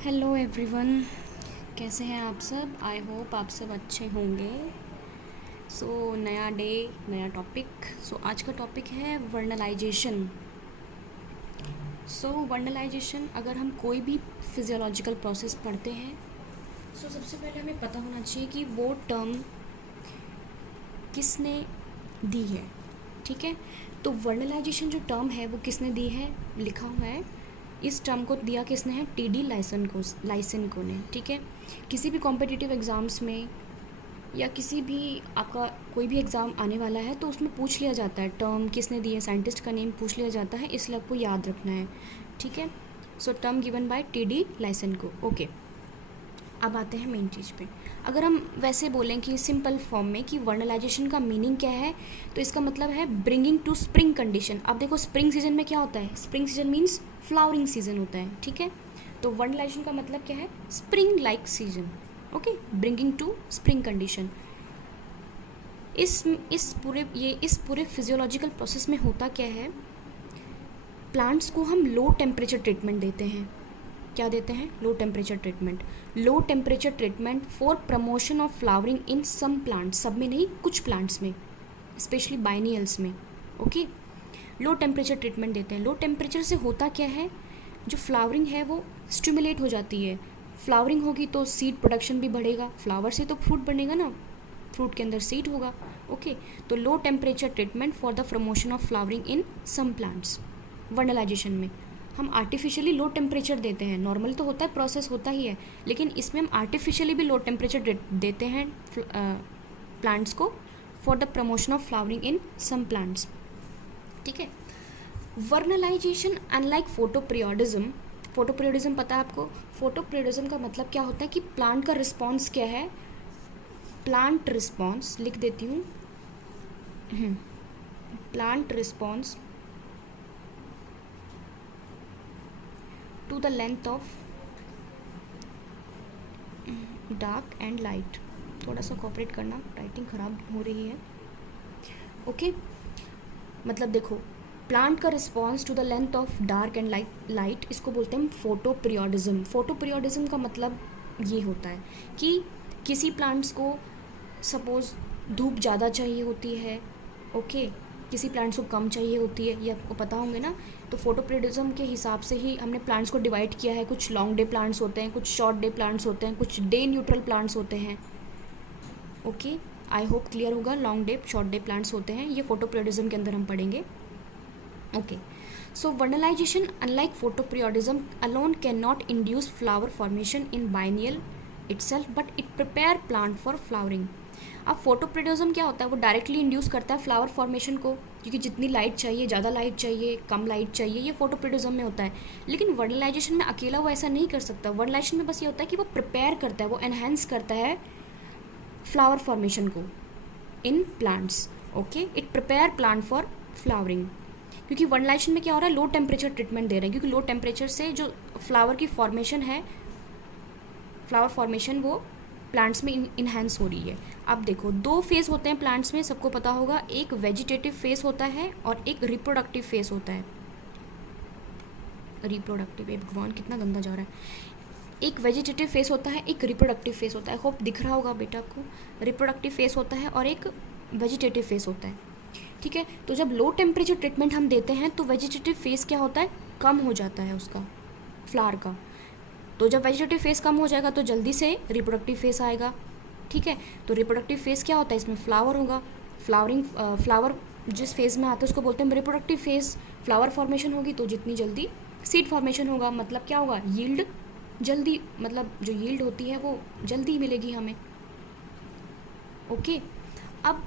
Hello everyone, कैसे हैं आप सब। आई होप आप सब अच्छे होंगे। नया डे, नया टॉपिक। आज का टॉपिक है वर्नलाइजेशन। वर्नलाइजेशन, अगर हम कोई भी फिजियोलॉजिकल प्रोसेस पढ़ते हैं सबसे पहले हमें पता होना चाहिए कि वो टर्म किसने दी है। ठीक है, तो वर्नलाइजेशन जो टर्म है वो किसने दी है, लिखा हुआ है। इस टर्म को दिया किसने है, टीडी लाइसेनको ने। ठीक है, किसी भी कॉम्पिटिटिव एग्ज़ाम्स में या किसी भी आपका कोई भी एग्ज़ाम आने वाला है तो उसमें पूछ लिया जाता है टर्म किसने दी है, साइंटिस्ट का नेम पूछ लिया जाता है, इसलिए आपको याद रखना है। ठीक है, term given by TD Lysenko. Okay, अब आते हैं मेन चीज़ पे। अगर हम वैसे बोलें कि सिंपल फॉर्म में कि वर्नलाइजेशन का मीनिंग क्या है, तो इसका मतलब है ब्रिंगिंग टू स्प्रिंग कंडीशन। अब देखो स्प्रिंग सीजन में क्या होता है, spring season means flowering season होता है। ठीक है, तो वर्नलाइजेशन का मतलब क्या है, spring like season. Okay, bringing to spring condition. इस पूरे फिजियोलॉजिकल प्रोसेस में होता क्या है, प्लांट्स को हम लो टेम्परेचर ट्रीटमेंट देते हैं। क्या देते हैं, low temperature treatment. Low temperature treatment for promotion of flowering in some plants, सब में नहीं, कुछ प्लांट्स में, स्पेशली बाइनियल्स में। ओके, लो टेम्परेचर ट्रीटमेंट देते हैं। लो टेम्परेचर से होता क्या है, जो फ्लावरिंग है वो स्टिमुलेट हो जाती है। फ्लावरिंग होगी तो सीड प्रोडक्शन भी बढ़ेगा, फ्लावर से तो फ्रूट बनेगा ना, फ्रूट के अंदर सीड होगा। ओके, तो low temperature treatment for the promotion of flowering in some plants. Vernalization में हम आर्टिफिशियली लो टेम्परेचर देते हैं, नॉर्मल तो होता है, प्रोसेस होता ही है, लेकिन इसमें हम आर्टिफिशियली भी लो टेम्परेचर देते हैं प्लांट्स को for the promotion of flowering in some plants. ठीक है, वर्नलाइजेशन अनलाइक फोटोपीरियोडिज्म। फोटोपीरियोडिज्म पता है आपको, फोटोपीरियोडिज्म का मतलब क्या होता है कि प्लांट का रिस्पॉन्स क्या है। प्लांट रिस्पॉन्स लिख देती हूँ, plant response to the length of dark and light. थोड़ा सा कोऑपरेट करना, राइटिंग ख़राब हो रही है। ओके, मतलब देखो, प्लांट का response to the length of dark and light, इसको बोलते हैं फोटोपीरियोडिज्म। फोटोपीरियोडिज्म का मतलब ये होता है कि किसी प्लांट्स को सपोज़ धूप ज़्यादा चाहिए होती है, ओके, किसी प्लांट्स को कम चाहिए होती है, ये आपको पता होंगे ना। तो फोटोपीरियोडिज्म के हिसाब से ही हमने प्लांट्स को डिवाइड किया है। कुछ लॉन्ग डे प्लांट्स होते हैं, कुछ शॉर्ट डे प्लांट्स होते हैं, कुछ डे न्यूट्रल प्लांट्स होते हैं। ओके, आई होप क्लियर होगा, long day short day plants होते हैं, ये फोटोपीरियोडिज्म के अंदर हम पढ़ेंगे। Okay, so vernalization, unlike photoperiodism, alone cannot induce flower formation in biennial itself, but it prepare plant for flowering. अब फोटोपीरियोडिज्म क्या होता है, वो डायरेक्टली इंड्यूस करता है फ्लावर फॉर्मेशन को, क्योंकि जितनी लाइट चाहिए, ज़्यादा लाइट चाहिए, कम लाइट चाहिए, ये फोटोपीरियोडिज्म में होता है। लेकिन वर्नलाइजेशन में अकेला वो ऐसा नहीं कर सकता। वर्नलाइजेशन में बस ये होता है कि वो प्रिपेयर करता है, वो एनहेंस करता है फ्लावर फॉर्मेशन को in plants. Okay, it prepare plant for flowering. क्योंकि वर्नलाइजेशन में क्या हो रहा है, लो टेम्परेचर ट्रीटमेंट दे रहे हैं, क्योंकि लो टेम्परेचर से जो फ्लावर की फॉर्मेशन है, फ्लावर फॉर्मेशन वो प्लांट्स में इन्हेंस हो रही है। अब देखो, दो फेज़ होते हैं प्लांट्स में, सबको पता होगा, एक वेजिटेटिव फेज़ होता है और एक रिप्रोडक्टिव फेज़ होता है। रिप्रोडक्टिव, भगवान कितना गंदा जा रहा है। एक वेजिटेटिव फेज़ होता है, एक रिप्रोडक्टिव फेज़ होता है। होप दिख रहा होगा बेटा आपको, रिप्रोडक्टिव फेज़ होता है और एक वेजिटेटिव फेज़ होता है। ठीक है, तो जब लो टेम्परेचर ट्रीटमेंट हम देते हैं तो वेजिटेटिव फेज़ क्या होता है, कम हो जाता है उसका, फ्लावर का। तो जब वेजिटेटिव फेज़ कम हो जाएगा तो जल्दी से रिप्रोडक्टिव फेज़ आएगा। ठीक है, तो रिप्रोडक्टिव फेज़ क्या होता है, इसमें फ्लावर होगा। फ्लावर जिस फेज़ में आता है उसको बोलते हैं रिप्रोडक्टिव फेज़। फ्लावर फॉर्मेशन होगी तो जितनी जल्दी सीड फॉर्मेशन होगा, मतलब क्या होगा, यील्ड जल्दी, मतलब जो यील्ड होती है वो जल्दी मिलेगी हमें। ओके, अब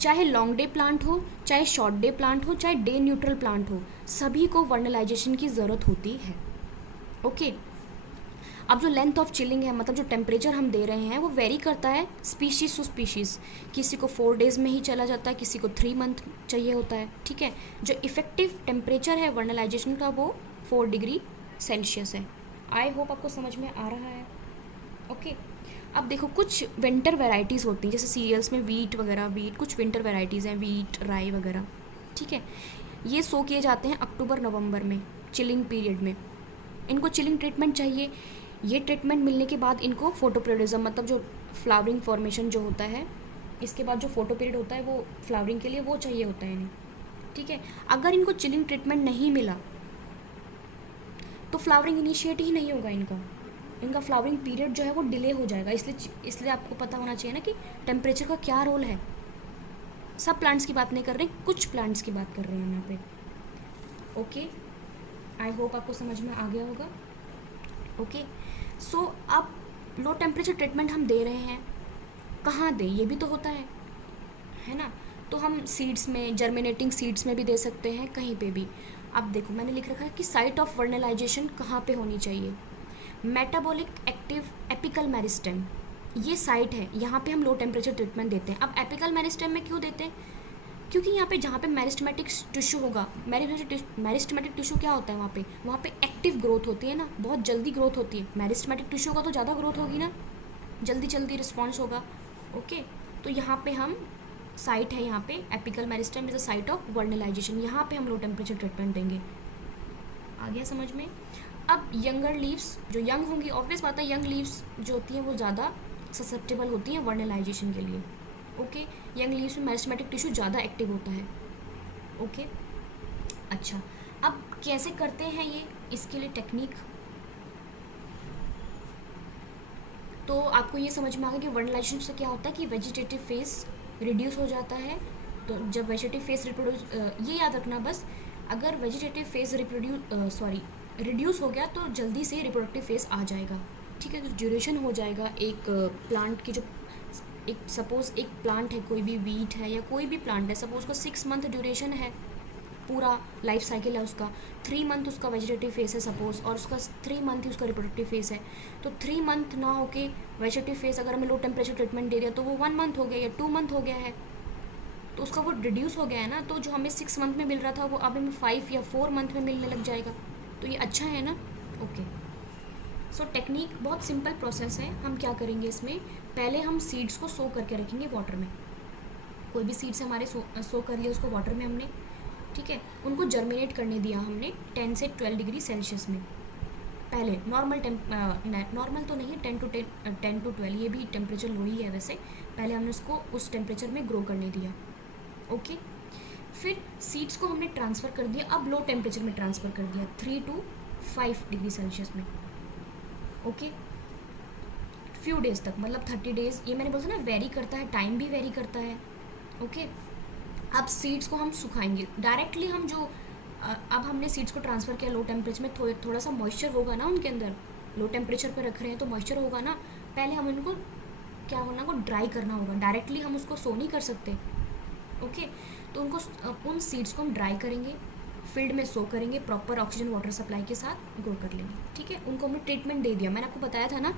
चाहे लॉन्ग डे प्लांट हो, चाहे शॉर्ट डे प्लांट हो, चाहे डे न्यूट्रल प्लांट हो, सभी को वर्नलाइजेशन की ज़रूरत होती है। ओके, अब जो लेंथ ऑफ चिलिंग है, मतलब जो टेम्परेचर हम दे रहे हैं, वो वेरी करता है स्पीशीज़ टू स्पीशीज़। किसी को 4 डेज़ में ही चला जाता है, किसी को 3 मंथ चाहिए होता है। ठीक है, जो इफ़ेक्टिव टेम्परेचर है वर्नलाइजेशन का वो 4 डिग्री सेल्सियस है। आई होप आपको समझ में आ रहा है। ओके, अब देखो, कुछ विंटर वैरायटीज़ होती हैं, जैसे सीरियल्स में वीट वगैरह, कुछ विंटर वैरायटीज़ हैं, वीट, राई वगैरह। ठीक है, ये सो किए जाते हैं अक्टूबर नवंबर में, चिलिंग पीरियड में। इनको चिलिंग ट्रीटमेंट चाहिए, ये ट्रीटमेंट मिलने के बाद इनको फोटो पीरियडिज्म मतलब जो फ्लावरिंग फॉर्मेशन जो होता है, इसके बाद जो फोटो पीरियड होता है वो फ्लावरिंग के लिए वो चाहिए होता है इन्हें, ठीक है। अगर इनको चिलिंग ट्रीटमेंट नहीं मिला तो फ्लावरिंग इनिशिएट ही नहीं होगा इनका फ्लावरिंग पीरियड जो है वो डिले हो जाएगा। इसलिए आपको पता होना चाहिए ना कि टेम्परेचर का क्या रोल है। सब प्लांट्स की बात नहीं कर रहे, कुछ प्लांट्स की बात कर रहे हैं यहाँ पे। ओके, आई होप आपको समझ में आ गया होगा। ओके, सो अब लो टेम्परेचर ट्रीटमेंट हम दे रहे हैं, कहाँ दें ये भी तो होता है ना। तो हम सीड्स में, जर्मिनेटिंग सीड्स में भी दे सकते हैं, कहीं पे भी। अब देखो मैंने लिख रखा है कि साइट ऑफ वर्नलाइजेशन कहाँ पे होनी चाहिए। मेटाबॉलिक एक्टिव एपिकल मेरिस्टेम, ये साइट है, यहाँ पे हम लो टेम्परेचर ट्रीटमेंट देते हैं। अब एपिकल मेरिस्टेम में क्यों देते हैं? क्योंकि यहाँ पे जहाँ पे मेरिस्टेमेटिक टिश्यू होगा, मेरिस्टेमेटिक टिश्यू क्या होता है वहाँ पे एक्टिव ग्रोथ होती है ना, बहुत जल्दी ग्रोथ होती है। मेरिस्टेमेटिक टिश्यू का तो ज़्यादा ग्रोथ होगी ना, जल्दी रिस्पॉन्स होगा। ओके, तो यहाँ पे हम साइट है, यहाँ पे apical meristem is a site of vernalization, यहाँ पे हम लो टेम्परेचर ट्रीटमेंट देंगे। आ गया समझ में? अब यंगर लीव्स जो यंग होंगी, ऑब्वियस बात है यंग लीव्स जो होती हैं वो ज़्यादा ससेप्टेबल होती हैं वर्नलाइजेशन के लिए। ओके, यंग लीव्स में मेरिस्टेमेटिक टिश्यू ज़्यादा एक्टिव होता है। ओके, अच्छा, अब कैसे करते हैं ये, इसके लिए टेक्निक तो आपको ये समझ में आ गया कि वर्नलाइजेशन से क्या होता है कि वेजिटेटिव फेस रिड्यूस हो जाता है। तो जब वेजिटेटिव फेस ये याद रखना बस, अगर वेजिटेटिव फेस रिड्यूस हो गया तो जल्दी से रिप्रोडक्टिव फेस आ जाएगा, ठीक है। तो ड्यूरेशन हो जाएगा एक प्लांट की, जो एक सपोज़ एक प्लांट है, कोई भी वीट है या कोई भी प्लांट है, सपोज़ उसका 6 मंथ ड्यूरेशन है, पूरा लाइफ साइकिल है उसका, 3 मंथ उसका वेजिटेटिव फेस है सपोज़, और उसका 3 मंथ ही उसका रिप्रोडक्टिव फेस है। तो 3 मंथ ना होके वेजिटेटिव फेस अगर हमें लो टेम्परेचर ट्रीटमेंट दे दिया तो वो 1 मंथ हो गया या 2 मंथ हो गया है, तो उसका वो रिड्यूस हो गया है ना। तो जो हमें 6 मंथ में मिल रहा था वो अब हमें 5 या 4 मंथ में मिलने लग जाएगा, तो ये अच्छा है ना। ओके, सो टेक्निक बहुत सिंपल प्रोसेस है। हम क्या करेंगे इसमें, पहले हम सीड्स को सो करके रखेंगे वाटर में। कोई भी सीड्स हमारे सो कर लिए उसको वाटर में हमने, ठीक है, उनको जर्मिनेट करने दिया हमने 10 से 12 डिग्री सेल्सियस में। पहले नॉर्मल तो नहीं, 10 to 12, ये भी टेम्परेचर लो ही है वैसे। पहले हमने उसको उस टेम्परेचर में ग्रो करने दिया। ओके, फिर सीड्स को हमने ट्रांसफ़र कर दिया, अब लो टेम्परेचर में ट्रांसफ़र कर दिया 3 to 5 डिग्री सेल्सियस में। ओके, फ्यू डेज़ तक, मतलब 30 डेज़, ये मैंने बोला था ना वेरी करता है, टाइम भी वेरी करता है। ओके, अब सीड्स को हम सुखाएंगे डायरेक्टली। हम जो अब हमने सीड्स को ट्रांसफ़र किया लो टेम्परेचर में, थोड़ा सा मॉइस्चर होगा ना उनके अंदर, लो टेम्परेचर पे रख रहे हैं तो मॉइस्चर होगा ना। पहले हम उनको क्या होना को ड्राई करना होगा, डायरेक्टली हम उसको सो नहीं कर सकते। ओके, तो उन सीड्स को हम ड्राई करेंगे, फील्ड में सो करेंगे, प्रॉपर ऑक्सीजन वाटर सप्लाई के साथ ग्रो कर लेंगे, ठीक है। उनको हमने ट्रीटमेंट दे दिया, मैंने आपको बताया था ना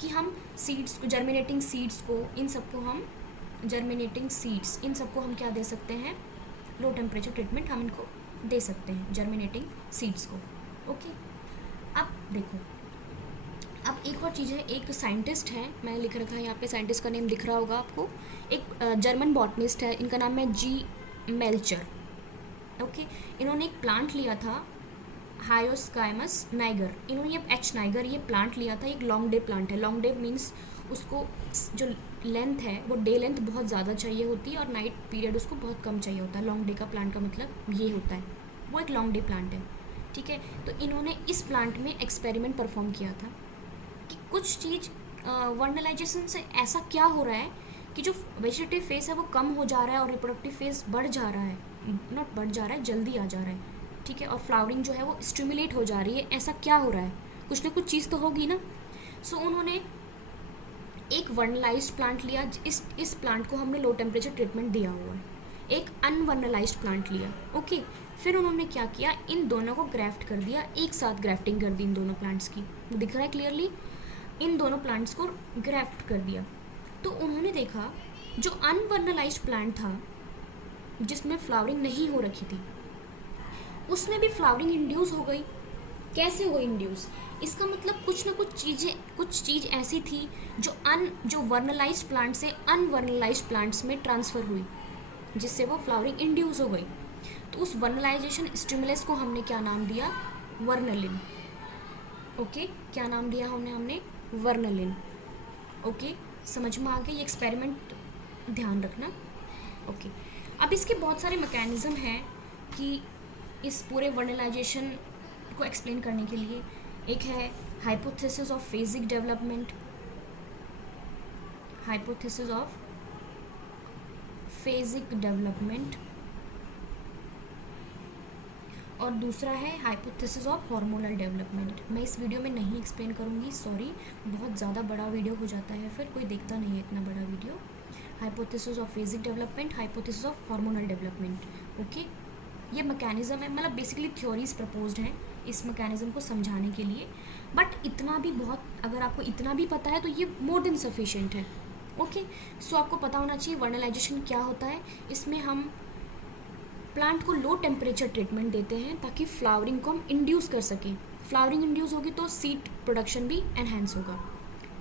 कि हम सीड्स, जर्मिनेटिंग सीड्स को, इन सबको हम हम क्या दे सकते हैं, लो टेम्परेचर ट्रीटमेंट हम इनको दे सकते हैं, जर्मिनेटिंग सीड्स को। ओके, अब देखो, अब एक और चीज़ है, एक साइंटिस्ट है, मैंने लिख रखा है यहाँ पे, साइंटिस्ट का नेम दिख रहा होगा आपको, एक जर्मन बॉटनिस्ट है, इनका नाम है जी मेल्चर। ओके, इन्होंने एक प्लांट लिया था हायोस्काइमस नाइगर, इन्होंने एच नाइगर ये प्लांट लिया था। एक लॉन्ग डे प्लांट है, लॉन्ग डे मीन्स उसको जो लेंथ है वो डे लेंथ बहुत ज़्यादा चाहिए होती है और नाइट पीरियड उसको बहुत कम चाहिए होता है। लॉन्ग डे का प्लांट का मतलब ये होता है, वो एक लॉन्ग डे प्लांट है, ठीक है। तो इन्होंने इस प्लांट में एक्सपेरिमेंट परफॉर्म किया था कि कुछ चीज़ वर्नलाइजेशन से ऐसा क्या हो रहा है कि जो वेजिटेटिव फेस है वो कम हो जा रहा है और रिप्रोडक्टिव फेस बढ़ जा रहा है, नॉट बढ़ जा रहा है, जल्दी आ जा रहा है, ठीक है, और फ्लावरिंग जो है वो स्टिमुलेट हो जा रही है। ऐसा क्या हो रहा है, कुछ ना कुछ चीज़ तो होगी ना। सो उन्होंने एक वर्नलाइज्ड प्लांट लिया, इस प्लांट को हमने लो टेम्परेचर ट्रीटमेंट दिया हुआ है। एक अनवर्नलाइज्ड प्लांट लिया, ओके, फिर उन्होंने क्या किया, इन दोनों को ग्राफ्ट कर दिया, एक साथ ग्राफ्टिंग कर दी इन दोनों प्लांट्स की, दिख रहा है क्लियरली, इन दोनों प्लांट्स को ग्राफ्ट कर दिया। तो उन्होंने देखा जो अनवर्नलाइज्ड प्लांट था जिसमें फ्लावरिंग नहीं हो रखी थी, उसमें भी फ्लावरिंग इंड्यूस हो गई। कैसे हो इंड्यूस, इसका मतलब कुछ ना कुछ चीज़ ऐसी थी जो वर्नलाइज्ड प्लांट से अनवर्नलाइज्ड प्लांट्स में ट्रांसफ़र हुई, जिससे वो फ्लावरिंग इंड्यूस हो गई। तो उस वर्नलाइजेशन स्टिमुलस को हमने क्या नाम दिया, वर्नलिन। ओके, क्या नाम दिया हमने वर्नलिन। ओके, समझ में आ गया, ये एक्सपेरिमेंट ध्यान रखना। ओके, अब इसके बहुत सारे मैकेनिज़्म हैं कि इस पूरे वर्नलाइजेशन को एक्सप्लेन करने के लिए। एक है hypothesis of phasic development, hypothesis of phasic development, और दूसरा है हाइपोथेसिस ऑफ हार्मोनल डेवलपमेंट। मैं इस वीडियो में नहीं एक्सप्लेन करूँगी, सॉरी, बहुत ज़्यादा बड़ा वीडियो हो जाता है, फिर कोई देखता नहीं है इतना बड़ा video. Hypothesis of phasic development, hypothesis of hormonal development. Okay, ये मैकेनिज़्म है, मतलब बेसिकली थ्योरीज प्रपोज्ड हैं इस मैकेनिज़्म को समझाने के लिए। बट इतना भी बहुत, अगर आपको इतना भी पता है तो ये मोर देन सफिशिएंट है। ओके, सो आपको पता होना चाहिए वर्नलाइजेशन क्या होता है। इसमें हम प्लांट को लो टेम्परेचर ट्रीटमेंट देते हैं ताकि फ्लावरिंग को हम इंड्यूस कर सकें। फ्लावरिंग इंड्यूस होगी तो सीड प्रोडक्शन भी एनहेंस होगा।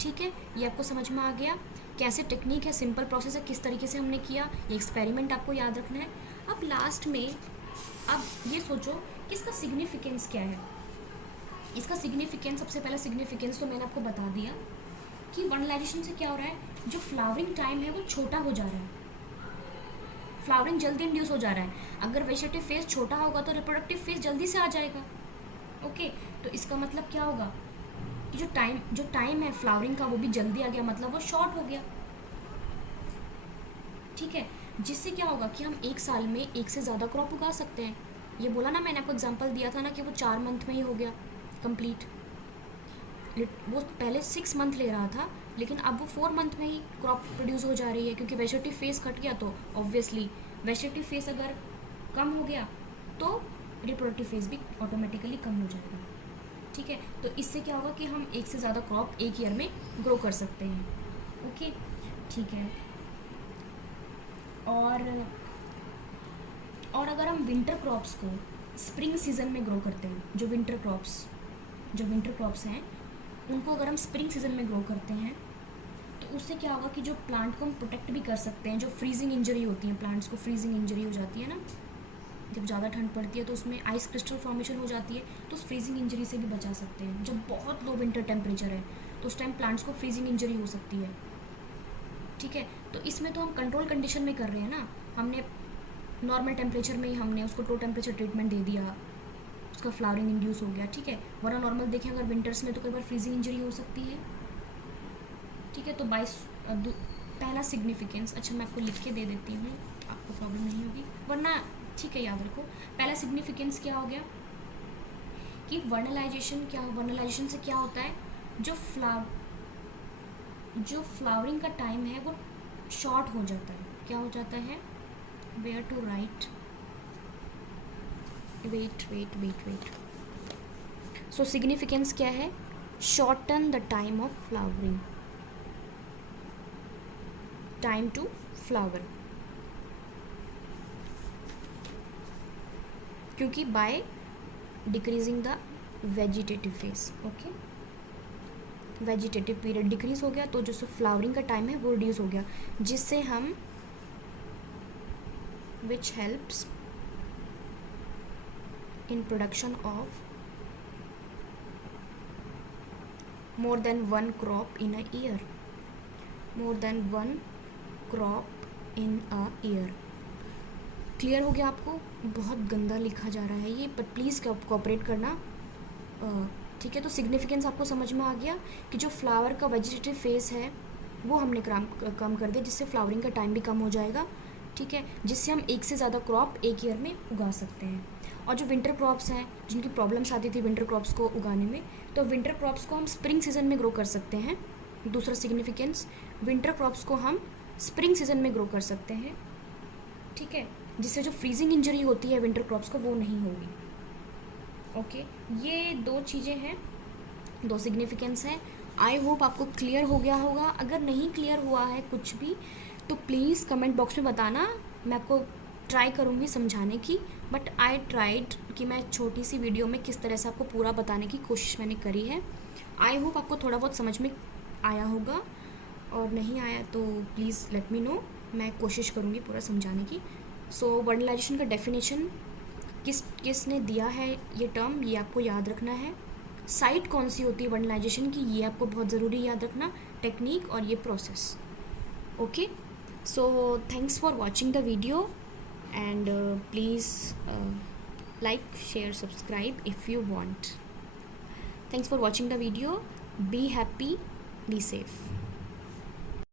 ठीक है, ये आपको समझ में आ गया कैसे टेक्निक है, सिंपल प्रोसेस है, किस तरीके से हमने किया, ये एक्सपेरिमेंट आपको याद रखना है। अब लास्ट में अब ये सोचो कि इसका सिग्निफिकेंस क्या है। इसका सिग्निफिकेंस, सबसे पहला सिग्निफिकेंस तो मैंने आपको बता दिया कि वर्नलाइजेशन से क्या हो रहा है, जो फ्लावरिंग टाइम है वो छोटा हो जा रहा है, फ्लावरिंग जल्दी इंड्यूस हो जा रहा है। अगर वेजिटेटिव फेज छोटा होगा तो रिप्रोडक्टिव फेज जल्दी से आ जाएगा। ओके, तो इसका मतलब क्या होगा कि जो टाइम है फ्लावरिंग का वो भी जल्दी आ गया, मतलब वो शॉर्ट हो गया। ठीक है, जिससे क्या होगा कि हम एक साल में एक से ज़्यादा क्रॉप उगा सकते हैं। ये बोला ना मैंने आपको एग्जांपल दिया था ना कि वो 4 मंथ में ही हो गया कंप्लीट। वो पहले 6 मंथ ले रहा था, लेकिन अब वो 4 मंथ में ही क्रॉप प्रोड्यूस हो जा रही है, क्योंकि वेजिटेटिव फेज कट गया। तो ऑब्वियसली वेजिटेटिव फेज अगर कम हो गया तो रिप्रोडक्टिव फेज भी ऑटोमेटिकली कम हो जाएगा। ठीक है, तो इससे क्या होगा कि हम एक से ज़्यादा क्रॉप एक ईयर में ग्रो कर सकते हैं। ओके, ठीक है। और अगर हम विंटर क्रॉप्स को स्प्रिंग सीजन में ग्रो करते हैं, जो विंटर क्रॉप्स हैं उनको अगर हम स्प्रिंग सीजन में ग्रो करते हैं तो उससे क्या होगा कि जो प्लांट को हम प्रोटेक्ट भी कर सकते हैं। जो फ्रीजिंग इंजरी होती है, प्लांट्स को फ्रीजिंग इंजरी हो जाती है ना, जब ज़्यादा ठंड पड़ती है तो उसमें आइस क्रिस्टल फॉर्मेशन हो जाती है, तो उस फ्रीजिंग इंजरी से भी बचा सकते हैं। जब बहुत लो विंटर टेम्परेचर है तो उस टाइम प्लांट्स को फ्रीजिंग इंजरी हो सकती है। ठीक है, तो इसमें तो हम कंट्रोल कंडीशन में कर रहे हैं ना, हमने नॉर्मल टेम्परेचर में ही हमने उसको लो टेम्परेचर ट्रीटमेंट दे दिया, उसका फ्लावरिंग इंड्यूस हो गया। ठीक है, वरना नॉर्मल देखें अगर विंटर्स में तो कई बार फ्रीजिंग इंजरी हो सकती है। ठीक है, तो पहला सिग्निफिकेंस, अच्छा मैं आपको लिख के दे देती हूँ, आपको प्रॉब्लम नहीं होगी, वरना ठीक है याद रखो। पहला सिग्निफिकेंस क्या हो गया कि वर्नलाइजेशन से क्या होता है, जो फ्लावरिंग का टाइम है वो शॉर्ट हो जाता है। क्या हो जाता है, where to write, wait. So significance क्या है, shorten the time of flowering, time to flower, क्योंकि by decreasing the vegetative phase. Okay, vegetative period decrease हो गया तो जो फ्लावरिंग का टाइम है वो रिड्यूस हो गया, जिससे हम which helps in production of more than one crop in a year, more than one crop in a year। Clear हो गया आपको? बहुत गंदा लिखा जा रहा है ये, बट प्लीज़ कोऑपरेट करना। ठीक है, तो सिग्निफिकेंस आपको समझ में आ गया कि जो फ्लावर का वेजिटेटिव फेस है वो हमने कम कर दिया, जिससे फ्लावरिंग का टाइम भी कम हो जाएगा। ठीक है, जिससे हम एक से ज़्यादा क्रॉप एक ईयर में उगा सकते हैं। और जो विंटर क्रॉप्स हैं, जिनकी प्रॉब्लम्स आती थी विंटर क्रॉप्स को उगाने में, तो विंटर क्रॉप्स को हम स्प्रिंग सीजन में ग्रो कर सकते हैं। दूसरा सिग्निफिकेंस, विंटर क्रॉप्स को हम स्प्रिंग सीजन में ग्रो कर सकते हैं। ठीक है, जिससे जो फ्रीजिंग इंजरी होती है विंटर क्रॉप्स को वो नहीं होगी। ओके, ये 2 चीज़ें हैं, 2 सिग्निफिकेंस हैं। आई होप आपको क्लियर हो गया होगा। अगर नहीं क्लियर हुआ है कुछ भी तो प्लीज़ कमेंट बॉक्स में बताना, मैं आपको ट्राई करूँगी समझाने की। बट आई ट्राइड कि मैं छोटी सी वीडियो में किस तरह से आपको पूरा बताने की कोशिश मैंने करी है। आई होप आपको थोड़ा बहुत समझ में आया होगा, और नहीं आया तो प्लीज़ लेट मी नो, मैं कोशिश करूँगी पूरा समझाने की। सो वर्नलाइजेशन का डेफिनेशन किसने दिया है, ये टर्म ये आपको याद रखना है। साइट कौन सी होती है वर्नलाइजेशन की, ये आपको बहुत ज़रूरी याद रखना, टेक्निक और ये process. Okay, so thanks for watching the video and please like, share, subscribe if you want. Thanks for watching the video. Be happy, be safe.